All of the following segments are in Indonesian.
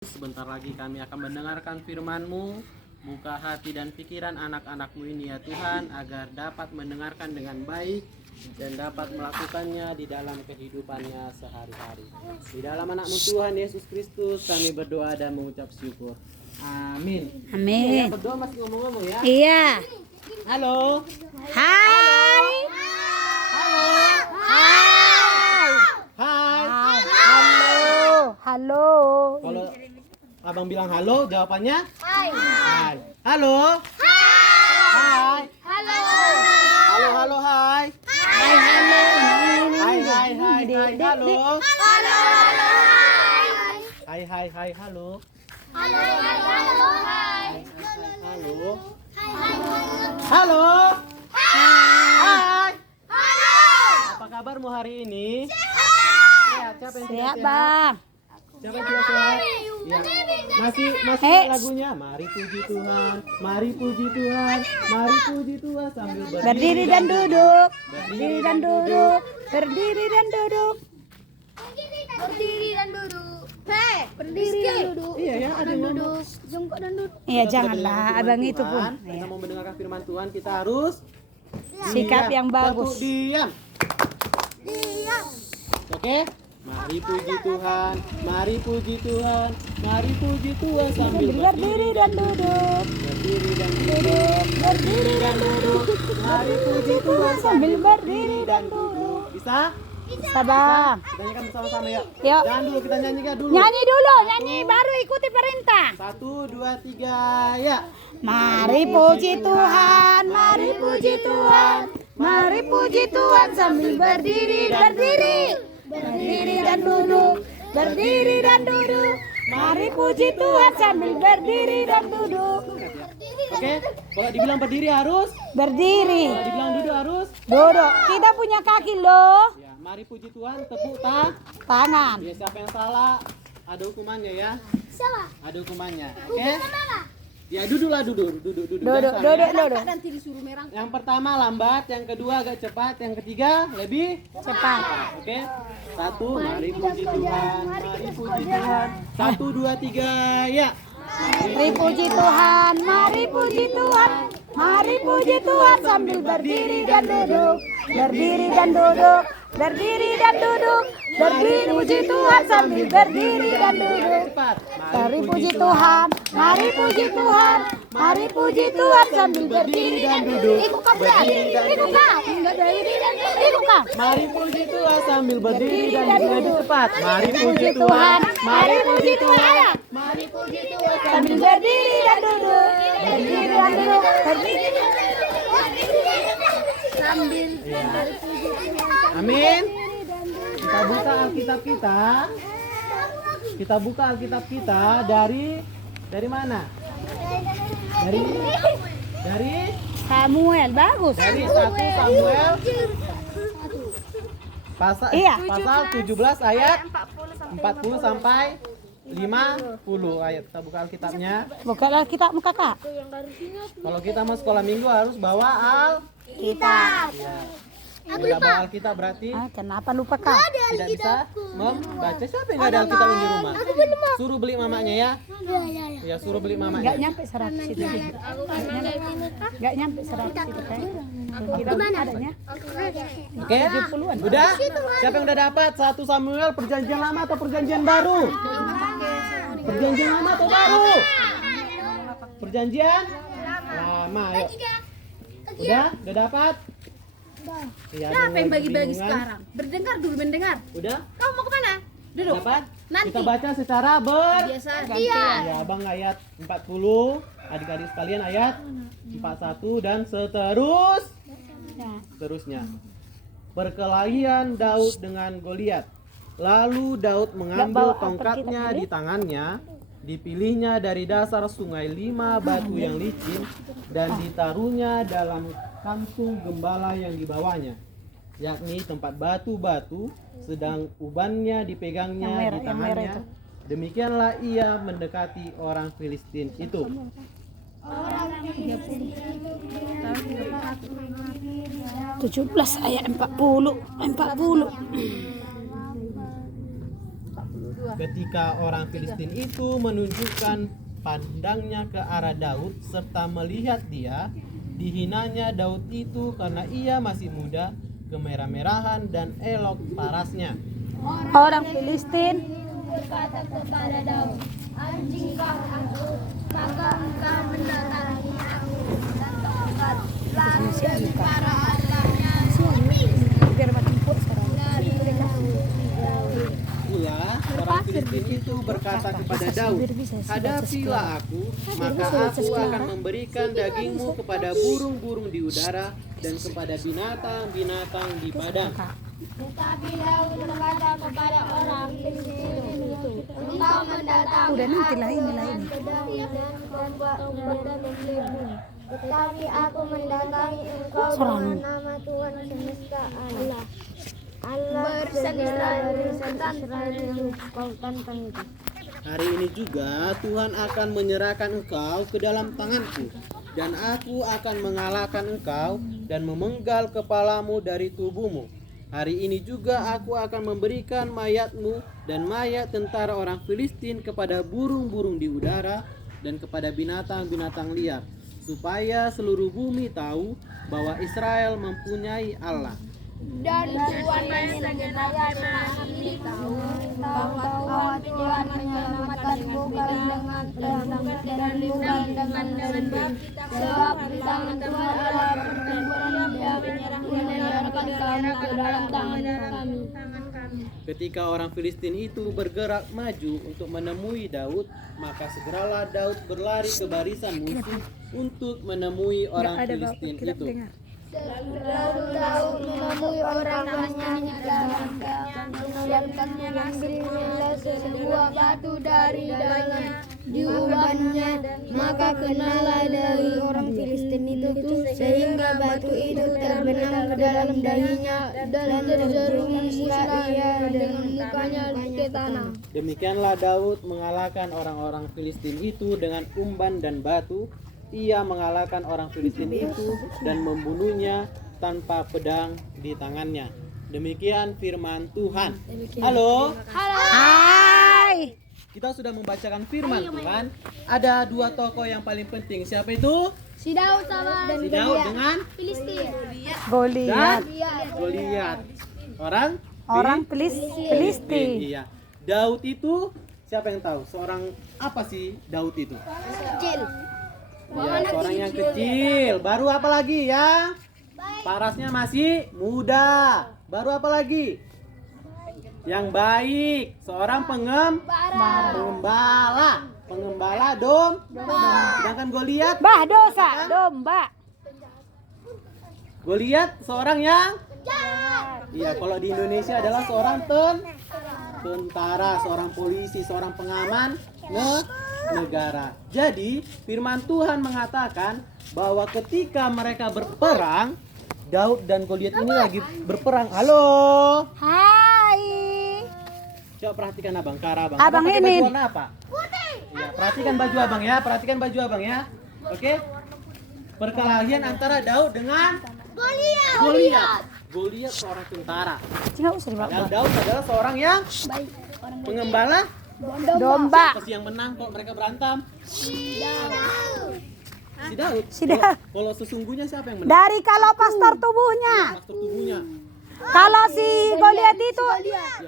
Sebentar lagi kami akan mendengarkan firman-Mu. Buka hati dan pikiran anak-anak-Mu ini ya Tuhan, agar dapat mendengarkan dengan baik dan dapat melakukannya di dalam kehidupannya sehari-hari. Di dalam anak-Mu Tuhan Yesus Kristus kami berdoa dan mengucap syukur. Amin. Amin. Ya, berdoa masih ngomong-ngomong ya. Iya. Halo. Hai. Halo. Hai. Hai. Halo. Halo. Kalau abang bilang halo, jawabannya Hai. hai. Halo. Hai. Halo. Halo, halo, hai. Hai, halo. Hai, hai, hai, hai, halo. Halo. Hai, hai, hai, halo. Halo. Halo. Hai. Halo. Halo. Hai. Halo. Apa kabarmu hari ini? Sehat. Siapa yang tidak Sehat, sehat? Bang. Siapa yang tidak sehat? Ya. Masih Hey. lagunya. Mari puji Tuhan. Mari puji Tuhan. Mari puji Tuhan sambil Berdiri dan duduk. Berdiri dan duduk. Berdiri dan duduk. Berdiri dan duduk. Hei, berdiri dan duduk. Iya ya, ada yang ngomong. Jongkok dan duduk. Iya, Kita janganlah mendengarkan abang firman itu pun. Tuhan. Kita Iya. mau mendengarkan firman Tuhan, kita harus Sikap diam. yang bagus. Tepuk diam. Diam. Oke? Mari puji Tuhan. Mari puji Tuhan. Mari puji Tuhan sambil Berdiri dan duduk. berdiri dan duduk. Berdiri dan duduk. Mari puji Tuhan Sambil berdiri dan duduk. Bisa? Bisa, Bang. Kita nyanyikan bersama-sama yuk. Yuk. Jangan dulu, kita nyanyikan dulu. Nyanyi dulu, nyanyi baru ikuti perintah. 1, 2, 3, ya. Mari puji Tuhan, mari puji Tuhan, mari puji Tuhan sambil berdiri dan berdiri, berdiri dan duduk, berdiri dan duduk. Mari puji Tuhan sambil berdiri dan duduk, Oke? Kalau dibilang berdiri harus, berdiri, kalau dibilang duduk harus. duduk. Kita punya kaki loh, Ya, mari puji Tuhan, tepuk tangan. Ya, siapa yang salah ada hukumannya ya. Salah. Ada hukumannya. Oke? Ya, duduklah, duduk. Duduk, Biasa, ya. duduk, duduk. Nanti disuruh merah. Yang pertama lambat, yang kedua agak cepat, yang ketiga lebih Cepat. Oke? 1, mari puji Tuhan. Mari puji Tuhan. 1, 2, 3, ya. Mari puji Tuhan, mari puji Tuhan, mari puji Tuhan sambil berdiri dan duduk, berdiri dan duduk, berdiri dan duduk, berdiri puji Tuhan sambil berdiri dan duduk. Cepat. Mari puji Tuhan, mari puji Tuhan, mari puji Tuhan sambil berdiri dan duduk. Ikut kak, ikut kak, ikut kak. Mari puji Tuhan sambil berdiri dan lebih cepat. Mari puji Tuhan. Mari puji Tuhan. Mari puji Tuhan Sambil berdiri dan duduk, berdiri dan duduk, berdiri dan Sambil Amin. Kita buka Alkitab kita. Kita buka Alkitab kita dari mana? Dari Samuel, bagus. dari 1 Samuel pasal Iya. pasal 17 ayat 40 sampai 50 ayat. Kita buka Alkitabnya. Bukalah kita muka kak. Kalau kita mau sekolah minggu harus bawa Kita. Tidak bawa Alkitab berarti Kenapa lupa kak? tidak bisa membaca. Siapa yang nggak ada Alkitab di rumah? Suruh beli mamanya ya. Ya suruh beli Gak mamanya. nyampe 100 itu. Gak nyampe 100 itu kan? Kita adanya. Oke? Udah? Siapa yang udah dapat 1 Samuel perjanjian lama atau perjanjian baru? Perjanjian lama atau baru? Perjanjian lama. Yuk. Udah dapat? Iya, Apa yang lagi bagi-bagi bingungan. sekarang? Berdengar dulu, mendengar. Udah? Kamu mau kemana? Duduk. Dapat? Nanti. Kita baca secara Biasa. Iya. Ya, Abang ayat 40, adik-adik sekalian ayat 41 dan seterusnya. Perkelahian Daud dengan Goliat. Lalu Daud mengambil tongkatnya di tangannya, dipilihnya dari dasar sungai 5 batu yang licin dan ditaruhnya dalam kantung gembala yang dibawanya, yakni tempat batu-batu, sedang ubannya dipegangnya di tangannya. Demikianlah ia mendekati orang Filistin itu. 17 ayat 40. Ketika orang Filistin itu menunjukkan pandangnya ke arah Daud serta melihat dia, dihinanya Daud itu karena ia masih muda, kemerah-merahan dan elok parasnya. Orang Filistin berkata kepada Daud, anjingkah aku, maka engkau mendatangi aku dan tongkat lalu dari para allahnya Pula orang Filistin itu berkata kepada Daud, hadapilah aku, maka aku akan memberikan dagingmu kepada burung-burung di udara dan kepada binatang-binatang di padang. Tetapi Daud berkata kepada orang Filistin itu, engkau mendatangi aku dengan pedang dan tombak dan menggelembung. Tetapi aku mendatangi engkau dengan nama Tuhan semesta Allah. Allah Hari ini juga Tuhan akan menyerahkan engkau ke dalam tanganku, dan aku akan mengalahkan engkau dan memenggal kepalamu dari tubuhmu. Hari ini juga aku akan memberikan mayatmu dan mayat tentara orang Filistin kepada burung-burung di udara dan kepada binatang-binatang liar, supaya seluruh bumi tahu bahwa Israel mempunyai Allah. dan Tuhan menyelamatkan kami tahu bahwa Tuhan menyelamatkan bukan dengan pedang dan bukan dengan sendiri, sebab di tangan Tuhan ada pertempuran yang menyerahkan kami ke dalam tangan kami. Ketika orang Filistin itu bergerak maju untuk menemui Daud, maka segeralah Daud berlari ke barisan musuh untuk menemui orang Filistin itu. Lalu Daud menemui orang tuanya dalam dan mengambil sebuah batu dari dalam diubannya, maka kenalah dari orang Filistin itu sehingga batu itu terbenam ke dalam dahinya dan terjerumuslah ia dengan mukanya ke tanah. Demikianlah Daud mengalahkan orang-orang Filistin itu dengan umban dan batu. Ia mengalahkan orang Filistin itu dan membunuhnya tanpa pedang di tangannya. Demikian firman Tuhan. Halo. Hai. Kita sudah membacakan firman Tuhan. Ada dua tokoh yang paling penting. Siapa itu? Si Daud sama Si Daud dengan Filistin. Goliat. dan Goliat. Orang Filistin. Iya. Daud itu siapa yang tahu? Seorang apa sih Daud itu? Kecil. Ya, seorang yang kecil. Baru apa lagi ya? Parasnya masih muda. Baru apa lagi? Yang baik. Seorang pengembala. Pengembala Sedangkan Goliat, Dosa, domba. Goliat seorang yang iya, kalau di Indonesia adalah seorang tentara, seorang polisi, seorang pengaman negara. Jadi firman Tuhan mengatakan bahwa ketika mereka berperang, Daud dan Goliat ini lagi berperang. Halo. Hai. Coba perhatikan abang, Kara abang. Abang pakai ini. baju warna apa? Putih. Ya, perhatikan baju abang ya, perhatikan baju abang ya. Oke. Perkelahian antara Daud dengan Goliat. Goliat seorang tentara. Tidak usah dibawa. Dan Daud adalah seorang yang pengembala. Domba. Siapa sih yang menang kalau mereka berantem? Si Daud. Si Daud. Kalau sesungguhnya siapa yang menang? Dari kalau pastor tubuhnya. Pastor tubuhnya. Kalau si Goliat itu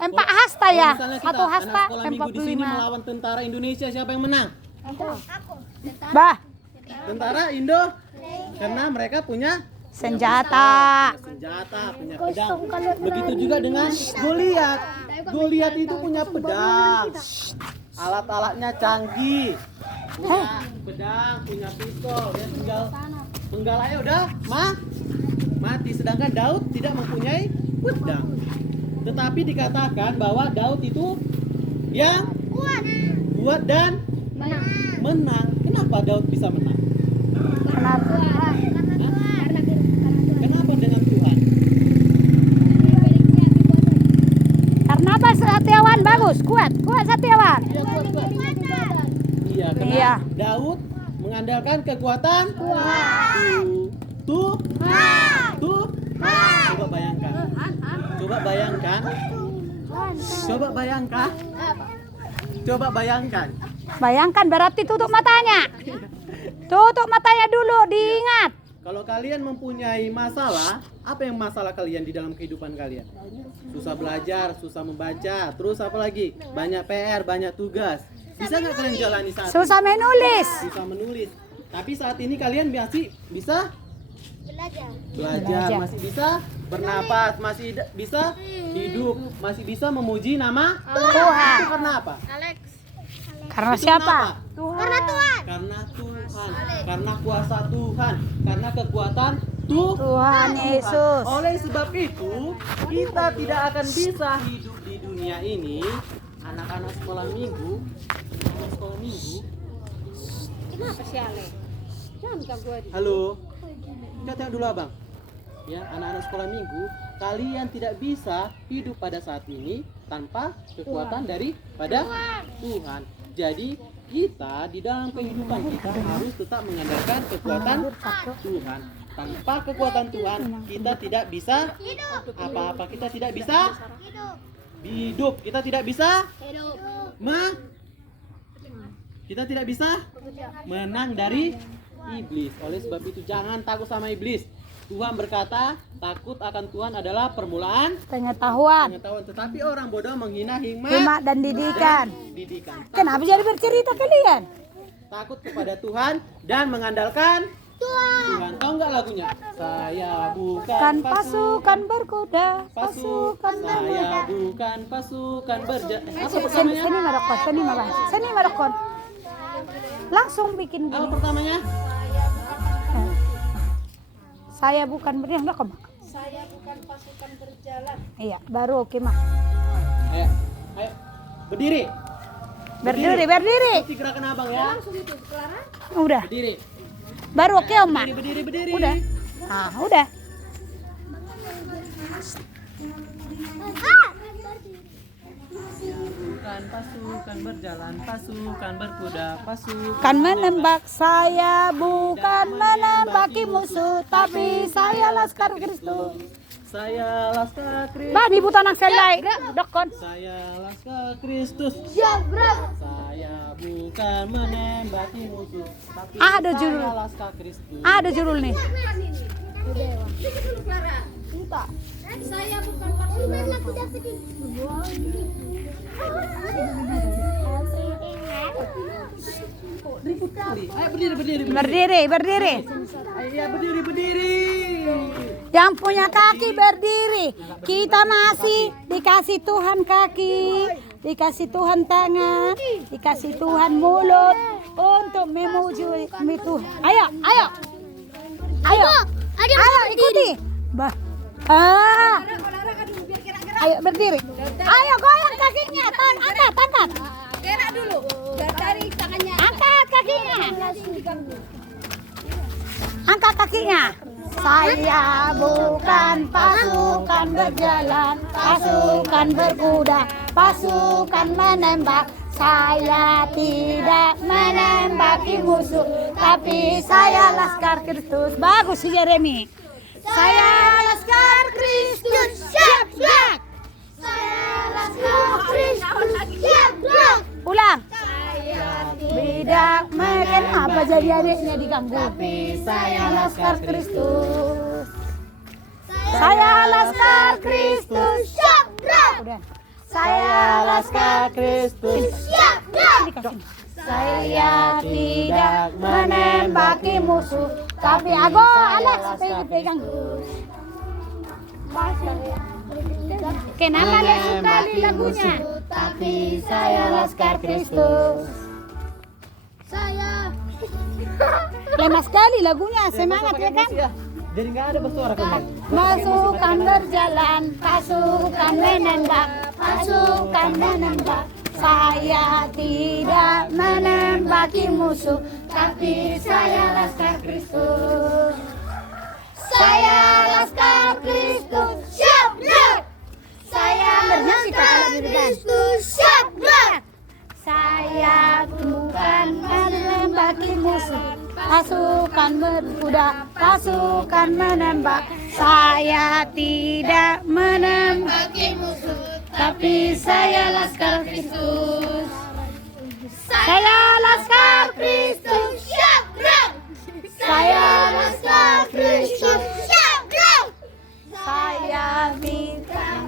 empat hasta ya. Kalau misalnya kita Satu hasta anak sekolah minggu di sini 45. melawan tentara Indonesia, siapa yang menang? Bah, Tentara Indo. Karena mereka punya senjata. punya pedang. Begitu juga dengan Goliat. Goliat itu punya pedang. Alat-alatnya canggih. Punya pedang, punya pistol. Dia tinggal penggalanya udah mati. Sedangkan Daud tidak mempunyai pedang. Tetapi dikatakan bahwa Daud itu yang kuat dan menang. Kenapa Daud bisa menang? Kenapa? Kenapa dengan Tuhan? Karena apa? Satiawan bagus, kuat Satiawan. Iya, karena Iya. Daud mengandalkan kekuatan Coba bayangkan Coba bayangkan. Bayangkan berarti tutup matanya. Tutup matanya dulu, diingat. Kalau kalian mempunyai masalah, apa yang masalah kalian di dalam kehidupan kalian? Susah belajar, susah membaca, terus apa lagi? Banyak PR, banyak tugas. Bisa nggak kalian jalani saat ini? Susah menulis. Susah menulis. Tapi saat ini kalian masih bisa belajar, masih bisa bernapas, masih bisa hidup, masih bisa memuji nama Tuhan. Itu karena apa? Karena Itu siapa? kenapa? Karena Tuhan, karena kuasa Tuhan, karena kekuatan Tuhan Yesus. Oleh sebab itu, kita tidak akan bisa hidup di dunia ini. Anak-anak sekolah minggu, Kenapa sih Ale? Jangan ganggu. halo, kita tengok dulu abang. Ya, anak-anak sekolah minggu, kalian tidak bisa hidup pada saat ini tanpa kekuatan daripada Tuhan. Jadi kita di dalam kehidupan kita harus tetap mengandalkan kekuatan Tuhan. Tanpa kekuatan Tuhan kita tidak bisa apa-apa. Kita tidak bisa hidup. Kita tidak bisa kita tidak bisa menang dari iblis. Oleh sebab itu jangan takut sama iblis. Tuhan berkata, takut akan Tuhan adalah permulaan Pengetahuan. Tetapi orang bodoh menghina Hikmat dan didikan. didikan. Kenapa jadi bercerita kalian? Takut kepada Tuhan dan mengandalkan Tuhan. Tahu nggak lagunya? Saya bukan Kan pasukan berkuda, pasukan Saya bukan pasukan apa Seni pertamanya? Marokon, seni Marokon. Langsung bikin Apa gini. pertamanya? Saya bukan beriang enggak, Mak? Saya bukan pasukan berjalan. Iya, baru oke, Mak. Ayo, ayo. Berdiri. Berdiri. Ikuti gerakan abang ya. Langsung itu, Clara. Udah. Berdiri. Baru oke, Om, Mak. Berdiri. Udah. Ah, udah. Bukan pasukan berjalan, pasukan berkuda, pasukan Kan menembak, saya bukan menembaki musuh, tapi saya laskar Kristus. Saya laskar Kristus. Bah, di butanang selai. Dokon. Saya laskar Kristus. Jabrak. Saya bukan menembaki musuh, tapi Ada saya judul. laskar Kristus. Ada judul nih. Clara. Entah. Saya bukan pasukan. Ribut kali. Ayo berdiri. Berdiri. Ayo berdiri. Yang punya kaki berdiri. Kita masih dikasih Tuhan kaki, dikasih Tuhan tangan, dikasih Tuhan mulut untuk memuji Tuhan. Ayo. Ayo ikuti. Bah. Ayo berdiri. Ayo goyang kakinya. Angkat. Gerak dulu. Dari tangannya. Angkat kakinya. Angkat kakinya. Saya bukan pasukan berjalan, pasukan berkuda, pasukan menembak. Saya tidak menembaki musuh, tapi saya laskar Kristus. Bagus si Jeremy. Saya laskar Kristus. Siap. Saya laskar Kristus. Jabrak. Ulang. Saya Tidak kenapa jadi adiknya diganggu. Saya Laskar Kristus. Saya laskar Kristus. Jabrak. Udah. Saya laskar Kristus. Dikasih. Saya tidak menembaki musuh, tapi aku Alex pegang. Kenapa dia sekali lagunya? Tapi saya laskar Kristus. Saya Lemah sekali lagunya, semangat ya kan? Jadi nggak ada bersuara kembali. Pasukan berjalan, pasukan menembak, pasukan menembak. Saya tidak menembaki musuh, tapi saya laskar Kristus. Saya laskar Kristus. Jabrak. Saya laskar Kristus. Jabrak. Saya bukan menembaki musuh, pasukan berkuda, pasukan menembak. Saya tidak menembaki musuh, tapi saya laskar Kristus. Saya Laskar Kristus. Siap gerak. Saya Laskar Kristus. Siap gerak. Saya bintang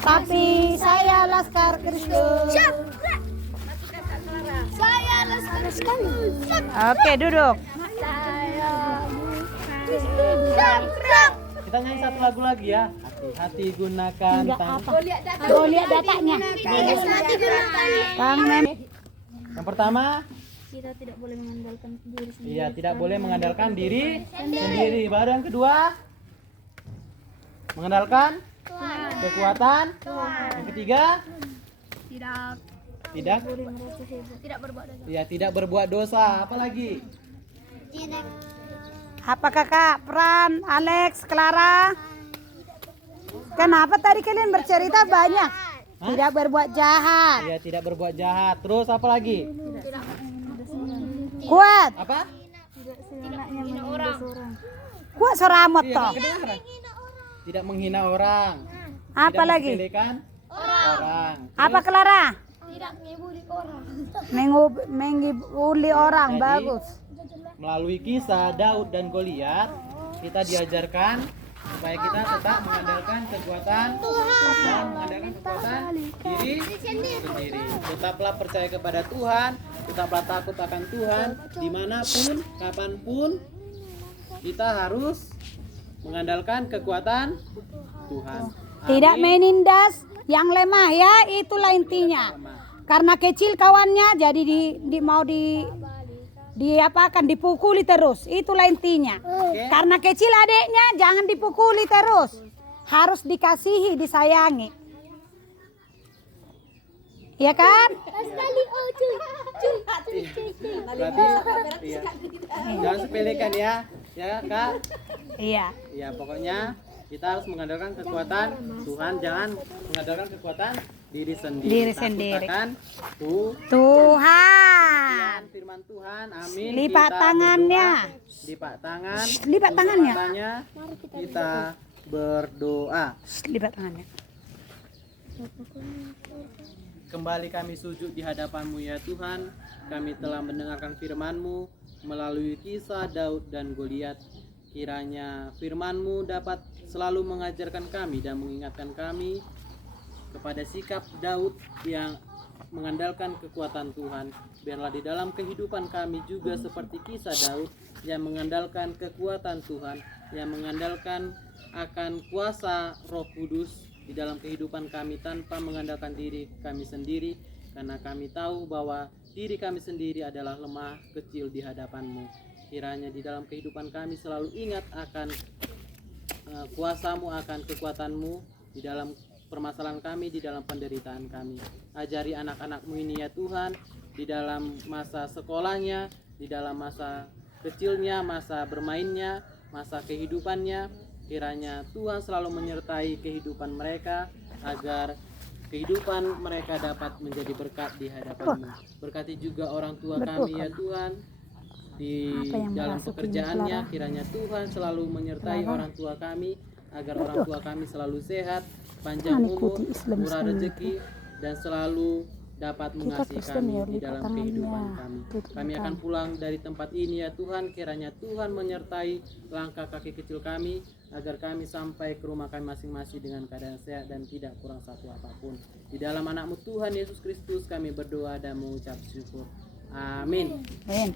tapi saya Laskar Kristus. Siap gerak. Saya Laskar Kristus. Siap. Oke, duduk. Saya Kristus. Siap gerak. Kita nyanyi satu lagu lagi ya. Hati-hati gunakan tangan. Gue lihat datanya. Hati gunakan. Tangan. Yang pertama, Kita tidak boleh mengandalkan diri sendiri. iya tidak boleh mengandalkan diri sendiri. Baru yang kedua, mengandalkan kekuatan. Yang ketiga, tidak Tidak berbuat dosa. ya tidak berbuat dosa. Apalagi? Apa kakak? Pran, Alex, Clara? Kenapa tadi kalian bercerita banyak? Tidak berbuat jahat. Ya tidak berbuat jahat. Terus apa lagi? Kuat. Apa? Kuat soramot Iya, toh. kedengaran. Tidak menghina orang. Apa Tidak lagi? menyepelekan orang. Apa Clara? Tidak mengibuli orang. Mengibuli orang. Jadi, Bagus. Melalui kisah Daud dan Goliat, kita diajarkan supaya kita tetap mengandalkan kekuatan dan mengandalkan kekuatan diri sendiri. Tetaplah percaya kepada Tuhan, tetaplah takut akan Tuhan, dimanapun, kapanpun, kita harus mengandalkan kekuatan Tuhan. Tidak Amin. menindas yang lemah ya, itulah intinya. Karena kecil kawannya jadi mau akan dipukuli terus. Itulah intinya. Karena kecil adiknya jangan dipukuli terus. Harus dikasihi, disayangi. Iya kan? Sekali cuy. Berarti iya. Jangan sepelekan ya. Ya, Kak. Iya. Ya, pokoknya kita harus mengandalkan kekuatan Tuhan, jangan mengandalkan kekuatan diri sendiri. Diri Takut sendiri. akan Tuhan. firman Tuhan. Amin. Lipat Kita tangannya. berdoa. Lipat tangan. Lipat tangannya. Kita berdoa. Lipat tangannya. Kembali kami sujud di hadapan-Mu ya Tuhan. Kami telah mendengarkan firman-Mu melalui kisah Daud dan Goliat. Kiranya firman-Mu dapat selalu mengajarkan kami dan mengingatkan kami kepada sikap Daud yang mengandalkan kekuatan Tuhan. Biarlah di dalam kehidupan kami juga seperti kisah Daud yang mengandalkan kekuatan Tuhan, yang mengandalkan akan kuasa Roh Kudus di dalam kehidupan kami tanpa mengandalkan diri kami sendiri, karena kami tahu bahwa diri kami sendiri adalah lemah kecil di hadapan-Mu. Kiranya di dalam kehidupan kami selalu ingat akan kuasa-Mu, akan kekuatan-Mu di dalam permasalahan kami, di dalam penderitaan kami. Ajari anak-anak-Mu ini ya Tuhan, di dalam masa sekolahnya, di dalam masa kecilnya, masa bermainnya, masa kehidupannya. Kiranya Tuhan selalu menyertai kehidupan mereka, agar kehidupan mereka dapat menjadi berkat di hadapan-Mu. Berkati juga orang tua kami ya Tuhan, di dalam pekerjaannya. Kiranya Tuhan selalu menyertai orang tua kami, agar orang tua kami selalu sehat, panjang umur, murah rezeki, dan selalu dapat mengasihi kami di dalam kehidupan kami. Kami akan pulang dari tempat ini ya Tuhan. Kiranya Tuhan menyertai langkah kaki kecil kami, agar kami sampai ke rumah kami masing-masing dengan keadaan sehat dan tidak kurang satu apapun. Di dalam anak-Mu Tuhan Yesus Kristus kami berdoa dan mengucap syukur. Amin. Amin.